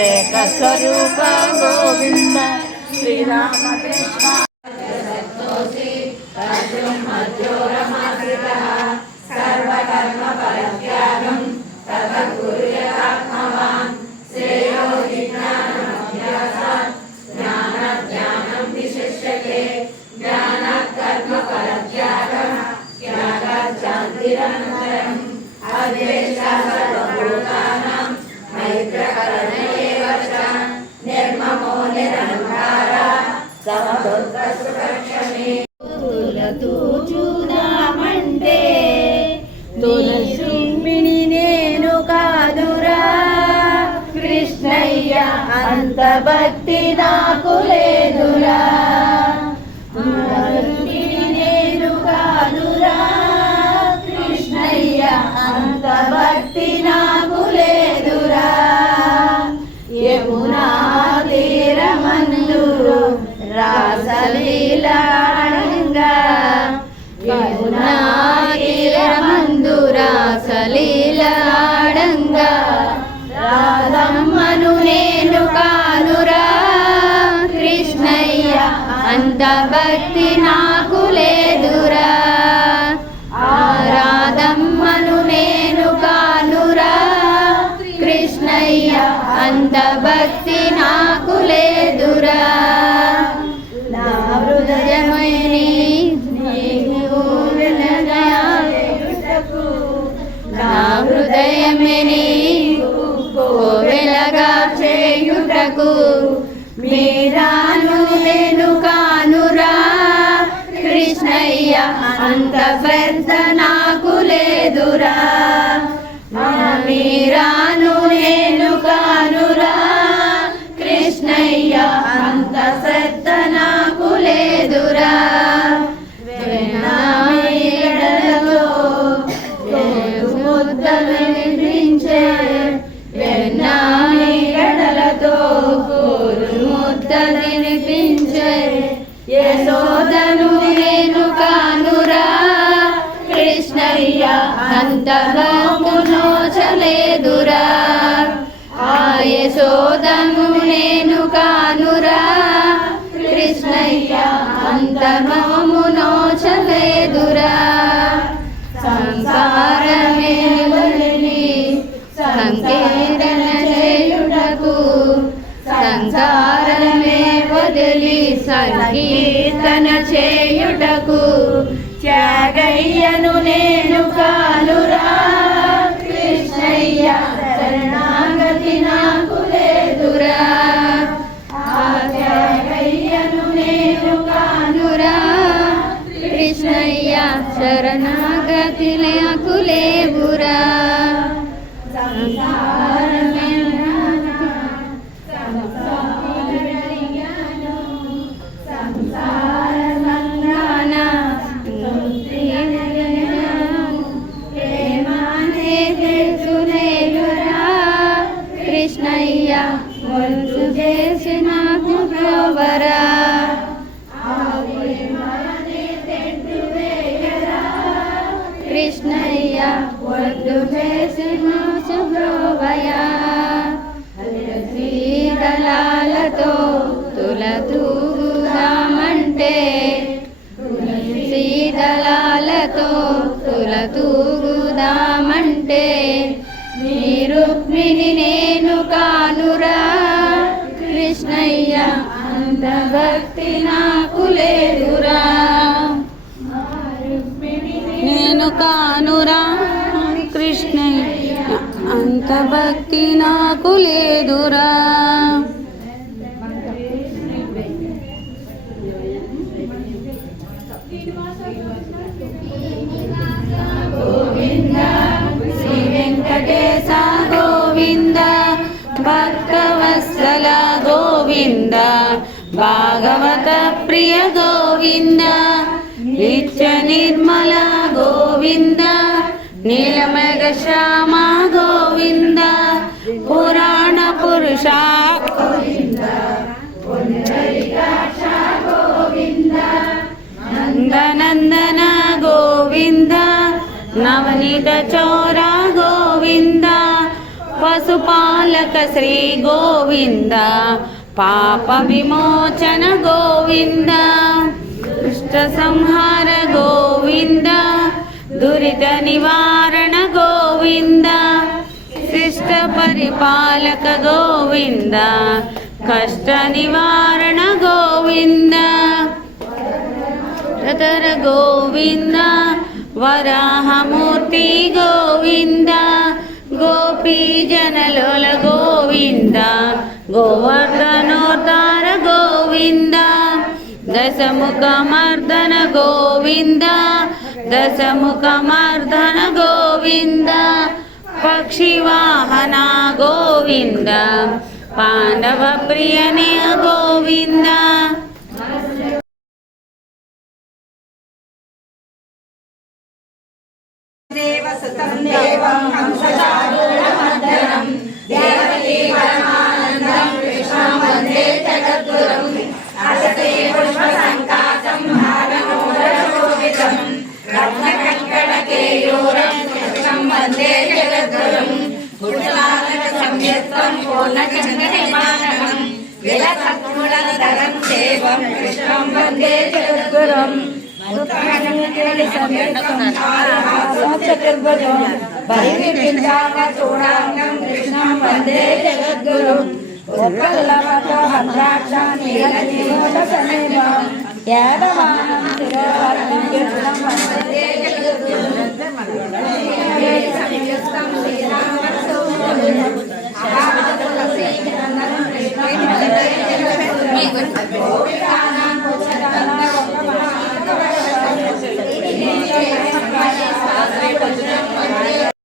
అభిషేక స్వరూప గోవింద శ్రీరామ కృష్ణ సర్వకర్మ పరిత్యాగం తదకుర్యాత్మవాన్ శ్రేయో విజ్ఞానమభ్యాసాత్ జ్ఞానం విశిష్యతే జ్ఞానాత్ కర్మ పరిత్యాగః త్యాగాత్ శాంతిరనంతరం అద్వేషः సర్వభూతానాం మైత్రకరణ ఏవ చ నిర్మమో నిరహంకారः సమదుఃఖసుఖక్షమే చూదామంటే తులసిని నేను కాదురా కృష్ణయ్య అంత భక్తి నాకు లేదురా నేను కాదురా కృష్ణయ్య అంత భక్తి నాకు లేదురా యమునా తీరమందు రాసలీలాడంగా యమునా తీరమందు రాసలీలాడంగా రాధమ్మను నేను కానురా కృష్ణయ్య అంత భక్తి నాకు లేదురా రాధమ్మను నేను కానురా కృష్ణయ్య అంత భక్తి నాకు లేదురా నా హృదయమని నా హృదయమని కోవెలగా చేయుటకు మీరాను నేను కానురా కృష్ణయ్య అంత పెద్ద నాకు లేదురా మీరాను నేను కానురా కృష్ణయ్య అంత శ్రద్ధ నాకు లేదురా వెన్నమేడలతో ముద్దలు వినిపించే వెన్నమేడలతో ముద్దలు వినిపించే యశోదను నేను కానురా కృష్ణయ్య అంతము నోచలేదురా ఆ యశోదను నేను కానురా కృష్ణయ్య అంతము నోచలేదురా సంసారమే వదిలి సంకీర్తన చేయుటకు సంసారమే వదిలి సంకీర్తన చేయుటకు త్యాగయ్యను నేను కానురా కృష్ణయ్య శరణాగతి నాకు లేదురా ఆ త్యాగయ్యను నేను కానురా కృష్ణయ్య శరణాగతి నాకు లేవురా సంసారమే కృష్ణయ్య వంచు చేసి నాకు బ్రోవరా కృష్ణయ్య వంచు చేసి నాకు బ్రోవయా శ్రీదళాలతో తులతూగుదామంటే శ్రీదళాలతో తులతూగుదామంటే నీ రుక్మిణి నేను కానురా కృష్ణయ్య అంత భక్తి నాకు లేదురా నేను కానురా కృష్ణయ్య అంత భక్తి నాకు లేదురా గోవింద శ్రీ వెంకటేశ గోవింద భక్తవత్సల గోవింద భాగవత ప్రియ గోవింద నిత్య నిర్మల గోవింద నీలమేఘ శ్యామ గోవింద పురాణ పురుష గోవింద గోవింద నందనందన గోవింద నవనీత చోర గోవింద పశుపాలక శ్రీ గోవింద పాప విమోచన గోవింద దుష్ట సంహార గోవింద దురిత నివారణ గోవింద శిష్ట పరిపాలక గోవింద కష్ట నివారణ గోవింద రతర గోవింద వరాహమూర్తి గోవింద గోపీ జనలోల గోవింద గోవర్ధనోద్ధార గోవింద దశముఖమర్దన గోవింద దశముఖమర్దన గోవింద పక్షివాహన గోవింద పాండవ ప్రియనే గోవింద దేవసుతం దేవం హంసచారూఢమర్దనం దేవకీ పరమానందం కృష్ణం వందే జగద్గురుం అసతే పుష్పసంకాశం హారమూలశోభితం రత్నకంకణకేయూరం కృష్ణం వందే జగద్గురుం కుశలానక సంయుక్తం పూర్ణచంద్రనిర్మాణం విలసత్కులధరం దేవం కృష్ణం వందే జగద్గురుం చతుర్భుజం బలిపించామూడాంగం కృష్ణం వందే జగద్గురుం ఉత్పల్లవద్రాక్ష